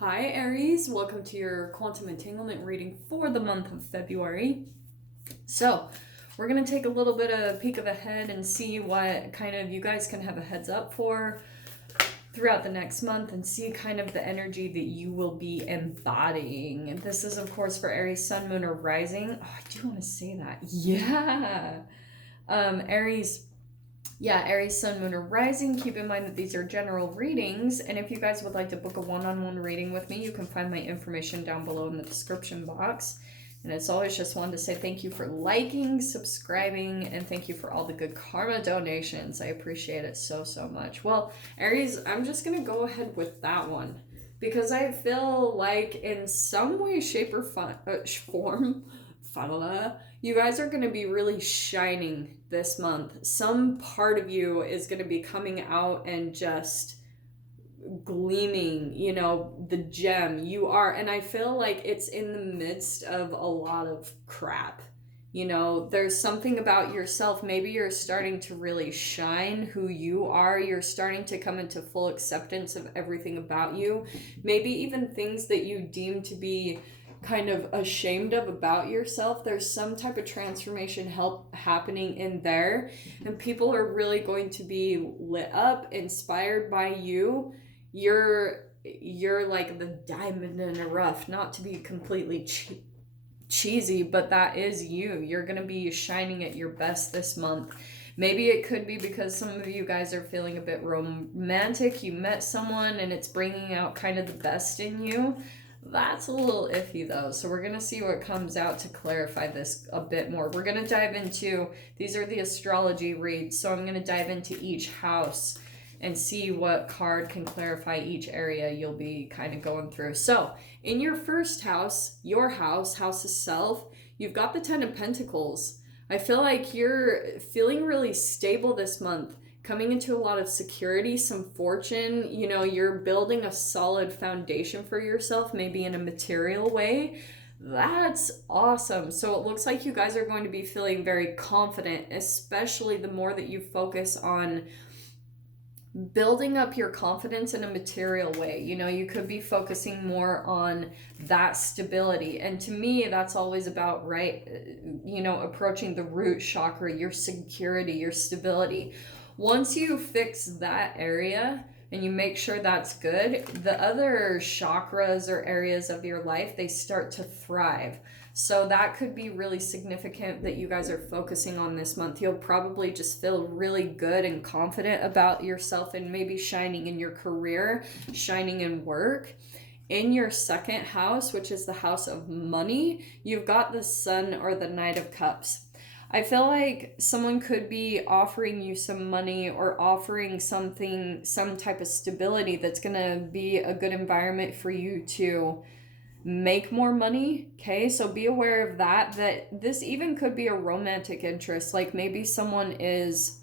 Hi Aries, welcome to your quantum entanglement reading for the month of February. So, we're going to take a little bit of a peek of ahead and see what kind of you guys can have a heads up for throughout the next month and see kind of the energy that you will be embodying. And this is, of course, for Aries, Sun, Moon, or Rising. Oh, I do want to say that. Yeah. Aries, Sun, Moon, or Rising. Keep in mind that these are general readings, and if you guys would like to book a one-on-one reading with me, you can find my information down below in the description box. And as always, just wanted to say thank you for liking, subscribing, and thank you for all the good karma donations. I appreciate it so, so much. Well, Aries, I'm just going to go ahead with that one because I feel like in some way, shape, or form, you guys are going to be really shining this month. Some part of you is going to be coming out and just gleaming, the gem you are. And I feel like it's in the midst of a lot of crap. There's something about yourself. Maybe you're starting to really shine who you are. You're starting to come into full acceptance of everything about you. Maybe even things that you deem to be kind of ashamed of about yourself. There's some type of transformation happening in there, and people are really going to be lit up, inspired by you. You're like the diamond in the rough, not to be completely cheesy, but that is you. You're going to be shining at your best this month. Maybe it could be because some of you guys are feeling a bit romantic. You met someone and it's bringing out kind of the best in you. That's a little iffy though, so we're going to see what comes out to clarify this a bit more. We're going to dive into, these are the astrology reads, so I'm going to dive into each house and see what card can clarify each area you'll be kind of going through. So, in your first house, your house of self, you've got the Ten of Pentacles. I feel like you're feeling really stable this month, coming into a lot of security, some fortune. You're building a solid foundation for yourself, maybe in a material way. That's awesome. So it looks like you guys are going to be feeling very confident, especially the more that you focus on building up your confidence in a material way. You could be focusing more on that stability. And to me, that's always about, right, approaching the root chakra, your security, your stability. Once you fix that area and you make sure that's good, the other chakras or areas of your life, they start to thrive. So that could be really significant that you guys are focusing on this month. You'll probably just feel really good and confident about yourself and maybe shining in your career, shining in work. In your second house, which is the house of money, you've got the Sun or the Knight of Cups. I feel like someone could be offering you some money or offering something, some type of stability that's going to be a good environment for you to make more money. Okay, so be aware of that this even could be a romantic interest. Like maybe someone is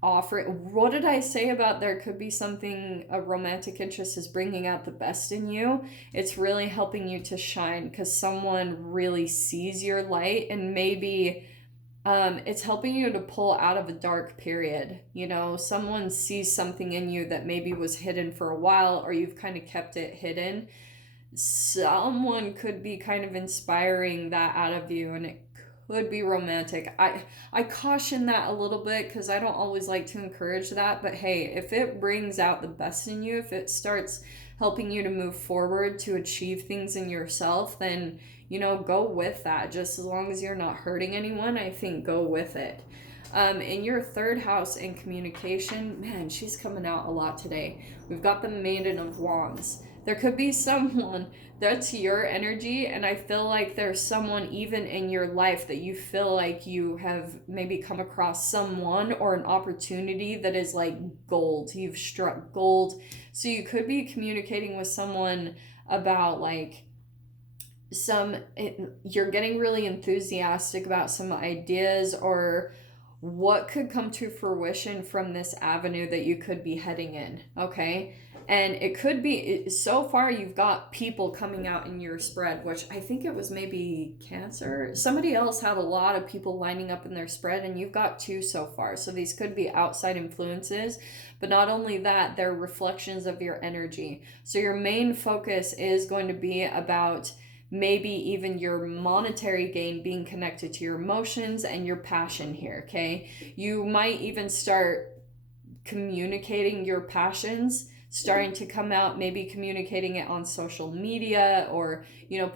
offering, what did I say about there could be something, a romantic interest is bringing out the best in you. It's really helping you to shine because someone really sees your light, and maybe it's helping you to pull out of a dark period. Someone sees something in you that maybe was hidden for a while, or you've kind of kept it hidden. Someone could be kind of inspiring that out of you, and it could be romantic. I caution that a little bit because I don't always like to encourage that, but hey, if it brings out the best in you, if it starts helping you to move forward to achieve things in yourself, then go with that. Just as long as you're not hurting anyone, I think go with it. In your third house in communication, man, she's coming out a lot today. We've got the Maiden of Wands. There could be someone that's your energy, and I feel like there's someone even in your life that you feel like you have maybe come across someone or an opportunity that is like gold. You've struck gold. So you could be communicating with someone about like you're getting really enthusiastic about some ideas or what could come to fruition from this avenue that you could be heading in. Okay, And it could be, so far you've got people coming out in your spread, which I think it was maybe Cancer. Somebody else had a lot of people lining up in their spread, and you've got 2 so far. So these could be outside influences, but not only that, they're reflections of your energy. So your main focus is going to be about maybe even your monetary gain being connected to your emotions and your passion here, okay? You might even start communicating your passions, starting to come out, maybe communicating it on social media, or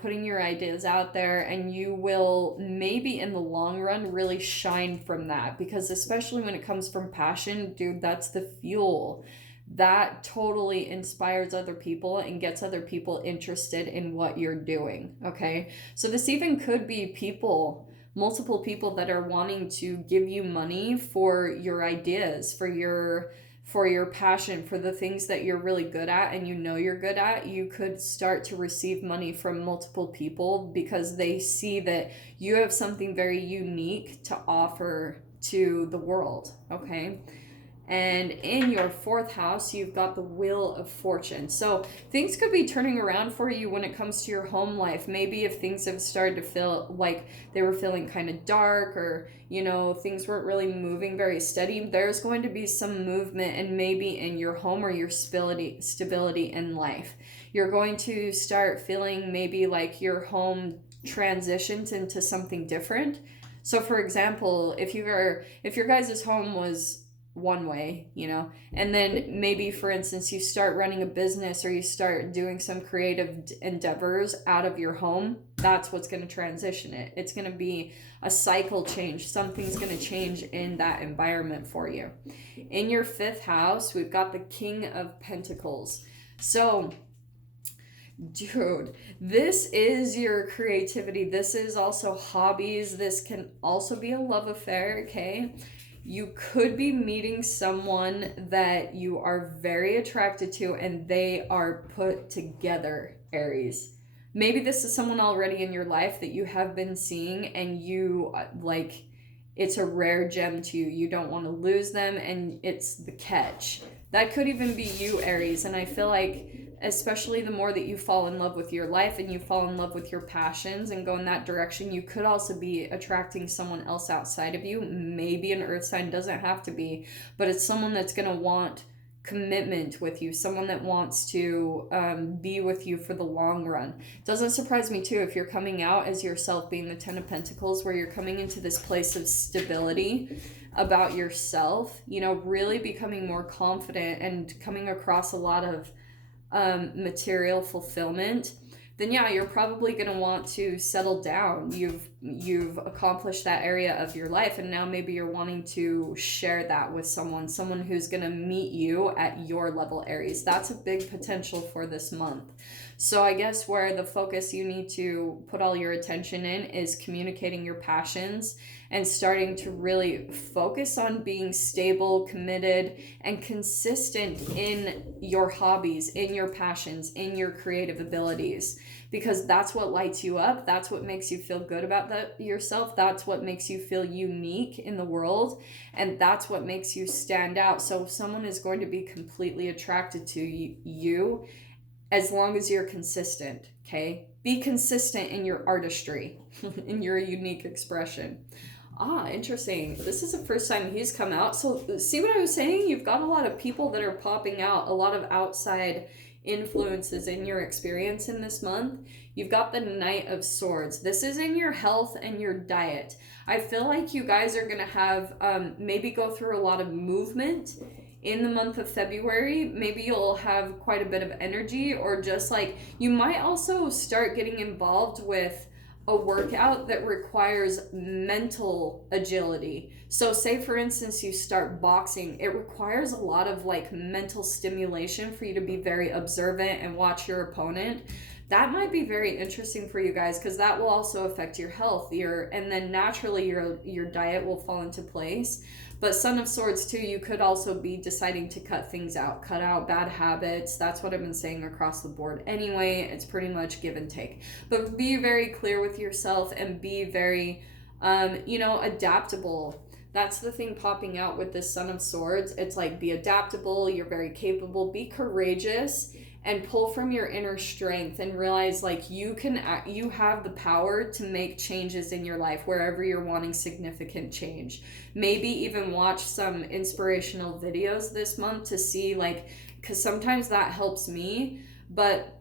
putting your ideas out there, and you will maybe in the long run really shine from that, because especially when it comes from passion, dude, that's the fuel that totally inspires other people and gets other people interested in what you're doing. Okay, so this even could be multiple people that are wanting to give you money for your ideas, for your passion, for the things that you're really good at and you're good at. You could start to receive money from multiple people because they see that you have something very unique to offer to the world, okay? And in your 4th house, you've got the Wheel of Fortune. So things could be turning around for you when it comes to your home life. Maybe if things have started to feel like they were feeling kind of dark, or, things weren't really moving very steady, there's going to be some movement, and maybe in your home or your stability in life. You're going to start feeling maybe like your home transitions into something different. So for example, if your guys' home was one way, and then maybe, for instance, you start running a business or you start doing some creative endeavors out of your home, that's what's going to transition it. It's going to be a cycle change. Something's going to change in that environment for you. In your 5th house, we've got the King of Pentacles. So, dude, this is your creativity. This is also hobbies. This can also be a love affair, okay? You could be meeting someone that you are very attracted to, and they are put together, Aries. Maybe this is someone already in your life that you have been seeing, and you it's a rare gem to you. You don't want to lose them, and it's the catch. That could even be you, Aries. And I feel like, especially the more that you fall in love with your life and you fall in love with your passions and go in that direction, you could also be attracting someone else outside of you. Maybe an earth sign, doesn't have to be, but it's someone that's going to want commitment with you, someone that wants to be with you for the long run. Doesn't surprise me too if you're coming out as yourself, being the 10 of Pentacles, where you're coming into this place of stability about yourself, really becoming more confident and coming across a lot of material fulfillment. Then yeah, you're probably going to want to settle down. You've accomplished that area of your life, and now maybe you're wanting to share that with someone who's going to meet you at your level, Aries. That's a big potential for this month. So I guess where the focus you need to put all your attention in is communicating your passions and starting to really focus on being stable, committed, and consistent in your hobbies, in your passions, in your creative abilities. Because that's what lights you up. That's what makes you feel good about yourself. That's what makes you feel unique in the world. And that's what makes you stand out. So someone is going to be completely attracted to you as long as you're consistent, okay? Be consistent in your artistry, in your unique expression. Interesting. This is the first time he's come out. So see what I was saying? You've got a lot of people that are popping out, a lot of outside influences in your experience in this month. You've got the Knight of Swords. This is in your health and your diet. I feel like you guys are going to have maybe go through a lot of movement in the month of February. Maybe you'll have quite a bit of energy, or just you might also start getting involved with a workout that requires mental agility. So say for instance you start boxing, it requires a lot of mental stimulation for you to be very observant and watch your opponent. That might be very interesting for you guys, because that will also affect your health, and then naturally your diet will fall into place. But Son of Swords too, you could also be deciding to cut things out, cut out bad habits. That's what I've been saying across the board anyway. It's pretty much give and take. But be very clear with yourself and be very, adaptable. That's the thing popping out with this Son of Swords. It's like, be adaptable, you're very capable, be courageous, and pull from your inner strength and realize like you have the power to make changes in your life wherever you're wanting significant change. Maybe even watch some inspirational videos this month to see, like, because sometimes that helps me. But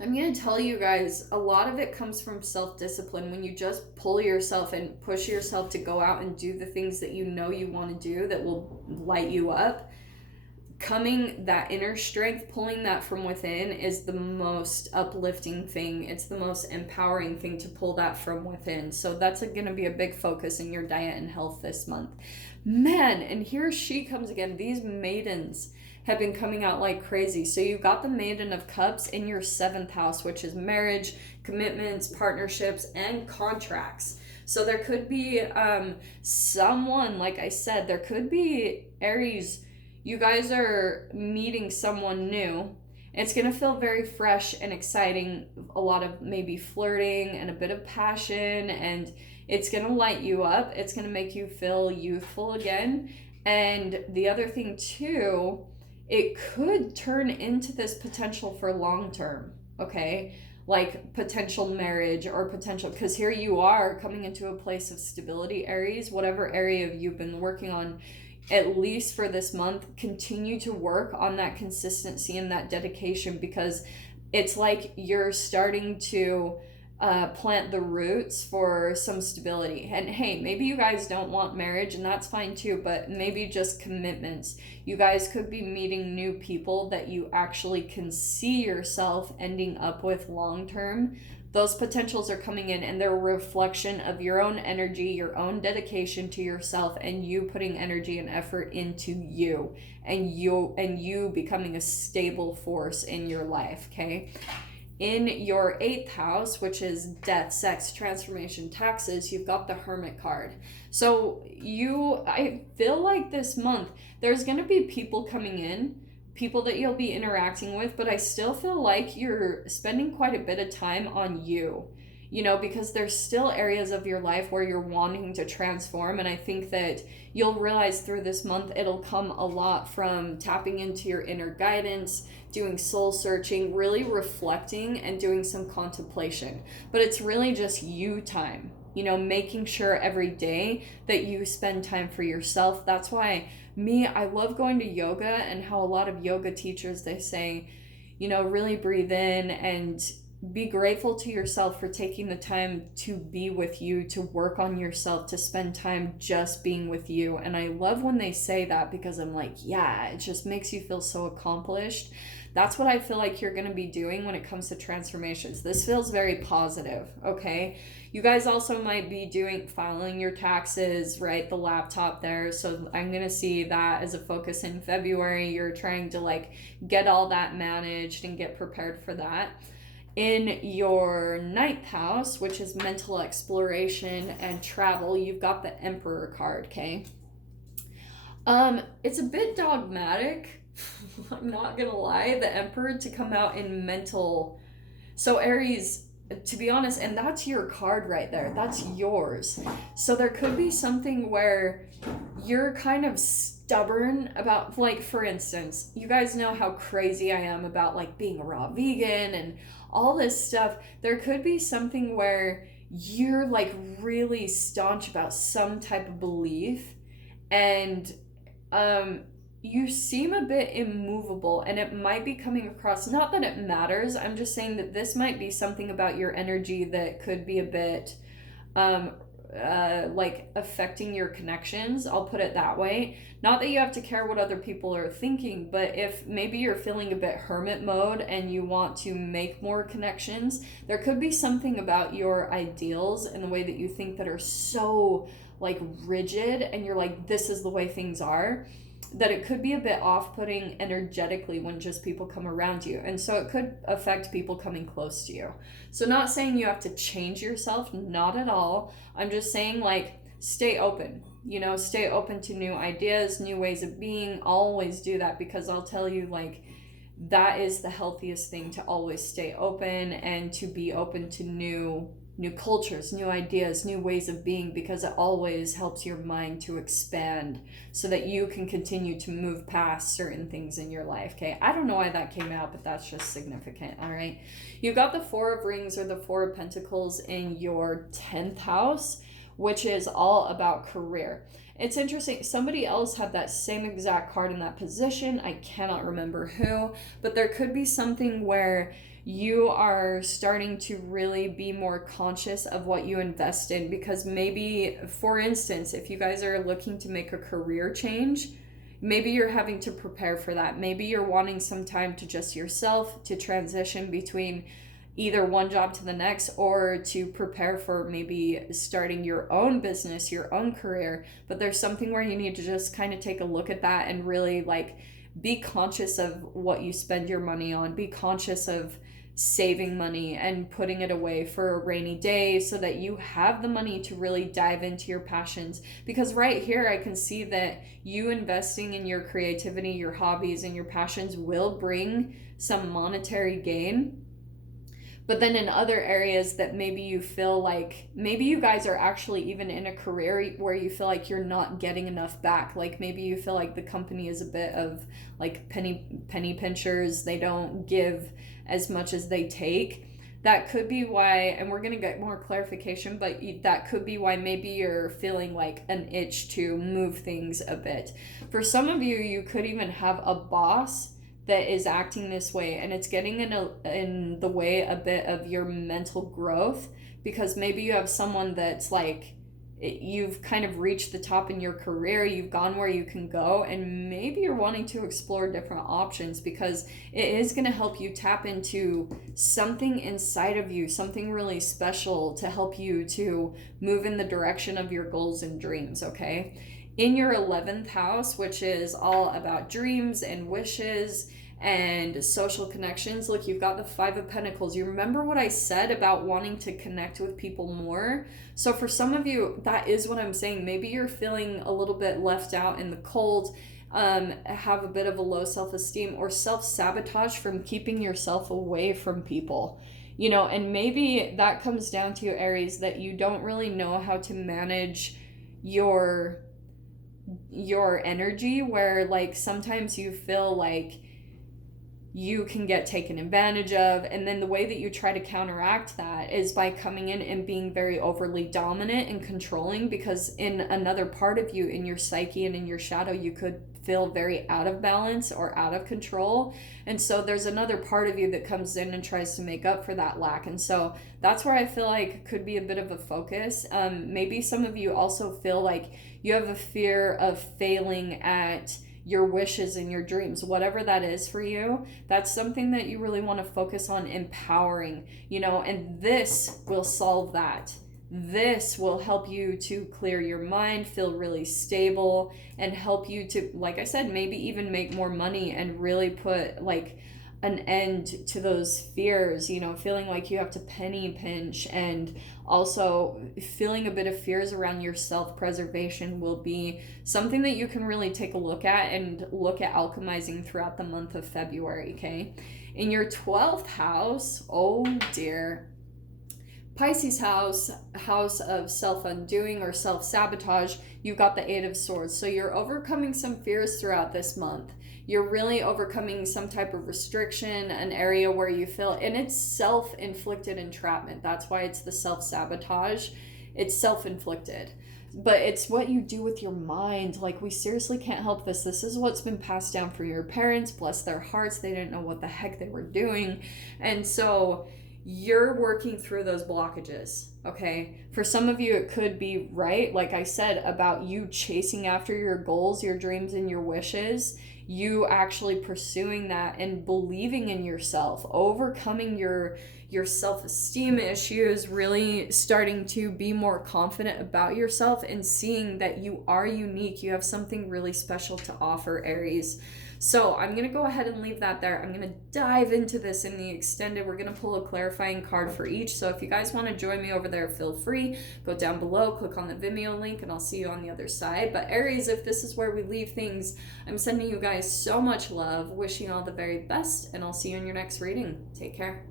I'm going to tell you guys, a lot of it comes from self-discipline. When you just pull yourself and push yourself to go out and do the things that you know you want to do that will light you up, coming that inner strength, pulling that from within is the most uplifting thing. It's the most empowering thing to pull that from within. So that's going to be a big focus in your diet and health this month. Man, and here she comes again. These maidens have been coming out like crazy. So you've got the Maiden of Cups in your 7th house, which is marriage, commitments, partnerships, and contracts. So there could be someone, like I said, there could be Aries. You guys are meeting someone new. It's going to feel very fresh and exciting. A lot of maybe flirting and a bit of passion, and it's going to light you up. It's going to make you feel youthful again. And the other thing too, it could turn into this potential for long term, okay? Like potential marriage or potential, because here you are coming into a place of stability, Aries. Whatever area you've been working on, at least for this month, continue to work on that consistency and that dedication, because it's like you're starting to plant the roots for some stability. And hey, maybe you guys don't want marriage, and that's fine too, but maybe just commitments. You guys could be meeting new people that you actually can see yourself ending up with long term. Those potentials are coming in, and they're a reflection of your own energy, your own dedication to yourself, and you putting energy and effort into you, and you becoming a stable force in your life, okay? In your 8th house, which is death, sex, transformation, taxes, you've got the Hermit card. So I feel like this month, there's going to be people coming in, people that you'll be interacting with, but I still feel like you're spending quite a bit of time on you, because there's still areas of your life where you're wanting to transform. And I think that you'll realize through this month, it'll come a lot from tapping into your inner guidance, doing soul searching, really reflecting and doing some contemplation. But it's really just you time, making sure every day that you spend time for yourself. That's why I love going to yoga, and how a lot of yoga teachers, they say, really breathe in and be grateful to yourself for taking the time to be with you, to work on yourself, to spend time just being with you. And I love when they say that, because I'm like, yeah, it just makes you feel so accomplished. That's what I feel like you're going to be doing when it comes to transformations. This feels very positive, okay? You guys also might be filing your taxes, right? The laptop there. So I'm going to see that as a focus in February. You're trying to get all that managed and get prepared for that. In your 9th house, which is mental exploration and travel, you've got the Emperor card, okay? It's a bit dogmatic. I'm not gonna lie, the Emperor to come out in mental. So Aries, to be honest, and that's your card right there. That's yours. So there could be something where you're kind of stubborn about, for instance, you guys know how crazy I am about being a raw vegan and all this stuff. There could be something where you're really staunch about some type of belief, and you seem a bit immovable, and it might be coming across, not that it matters, I'm just saying that this might be something about your energy that could be a bit affecting your connections. I'll put it that way. Not that you have to care what other people are thinking, but if maybe you're feeling a bit hermit mode and you want to make more connections, there could be something about your ideals and the way that you think that are so rigid, and you're this is the way things are, that it could be a bit off-putting energetically when just people come around you. And so it could affect people coming close to you. So not saying you have to change yourself, not at all. I'm just saying stay open, stay open to new ideas, new ways of being. Always do that, because I'll tell you that is the healthiest thing, to always stay open and to be open to new new cultures, new ideas, new ways of being, because it always helps your mind to expand so that you can continue to move past certain things in your life. Okay, I don't know why that came out, but that's just significant. All right, you got the Four of Rings or the Four of Pentacles in your 10th house, which is all about career. It's interesting, somebody else had that same exact card in that position. I cannot remember who, but there could be something where you are starting to really be more conscious of what you invest in, because maybe, for instance, if you guys are looking to make a career change, maybe you're having to prepare for that. Maybe you're wanting some time to just yourself, to transition between either one job to the next, or to prepare for maybe starting your own business, your own career. But there's something where you need to just kind of take a look at that and really like be conscious of what you spend your money on. Be conscious of saving money and putting it away for a rainy day so that you have the money to really dive into your passions. Because right here I can see that you investing in your creativity, your hobbies, and your passions will bring some monetary gain. But then in other areas that maybe you feel like, maybe you guys are actually even in a career where you feel like you're not getting enough back. Like maybe you feel like the company is a bit of like penny pinchers. They don't give as much as they take. That could be why, and we're going to get more clarification, but that could be why maybe you're feeling like an itch to move things a bit. For some of you, you could even have a boss that is acting this way, and it's getting in the way a bit of your mental growth, because maybe you have someone that's like, you've kind of reached the top in your career, you've gone where you can go, and maybe you're wanting to explore different options, because it is going to help you tap into something inside of you, something really special to help you to move in the direction of your goals and dreams. Okay, in your 11th house, which is all about dreams and wishes and social connections, look, you've got the Five of Pentacles. You remember what I said about wanting to connect with people more? So for some of you, that is what I'm saying. Maybe you're feeling a little bit left out in the cold, have a bit of a low self-esteem, or self-sabotage from keeping yourself away from people. You know, and maybe that comes down to, Aries, that you don't really know how to manage your energy, where like sometimes you feel like you can get taken advantage of, and then the way that you try to counteract that is by coming in and being very overly dominant and controlling, because in another part of you, in your psyche and in your shadow, you could feel very out of balance or out of control. And so there's another part of you that comes in and tries to make up for that lack. And so that's where I feel like could be a bit of a focus. Maybe some of you also feel like you have a fear of failing at your wishes and your dreams, whatever that is for you. That's something that you really want to focus on empowering, you know, and this will solve that. This will help you to clear your mind, feel really stable, and help you to, like I said, maybe even make more money and really put like an end to those fears, you know, feeling like you have to penny pinch, and also feeling a bit of fears around your self-preservation will be something that you can really take a look at and look at alchemizing throughout the month of February. Okay, in your 12th house, oh dear, Pisces house of self-undoing or self-sabotage, you've got the Eight of Swords. So you're overcoming some fears throughout this month. You're really overcoming some type of restriction, an area where you feel, and it's self-inflicted entrapment. That's why it's the self-sabotage. It's self-inflicted. But it's what you do with your mind. Like, we seriously can't help this. This is what's been passed down for your parents. Bless their hearts. They didn't know what the heck they were doing. And so you're working through those blockages, okay? For some of you, it could be, right, like I said, about you chasing after your goals, your dreams, and your wishes, you actually pursuing that and believing in yourself, overcoming your self-esteem issues, really starting to be more confident about yourself and seeing that you are unique. You have something really special to offer, Aries. So I'm going to go ahead and leave that there. I'm going to dive into this in the extended. We're going to pull a clarifying card for each. So if you guys want to join me over there, feel free. Go down below, click on the Vimeo link, and I'll see you on the other side. But Aries, if this is where we leave things, I'm sending you guys so much love, wishing you all the very best, and I'll see you in your next reading. Take care.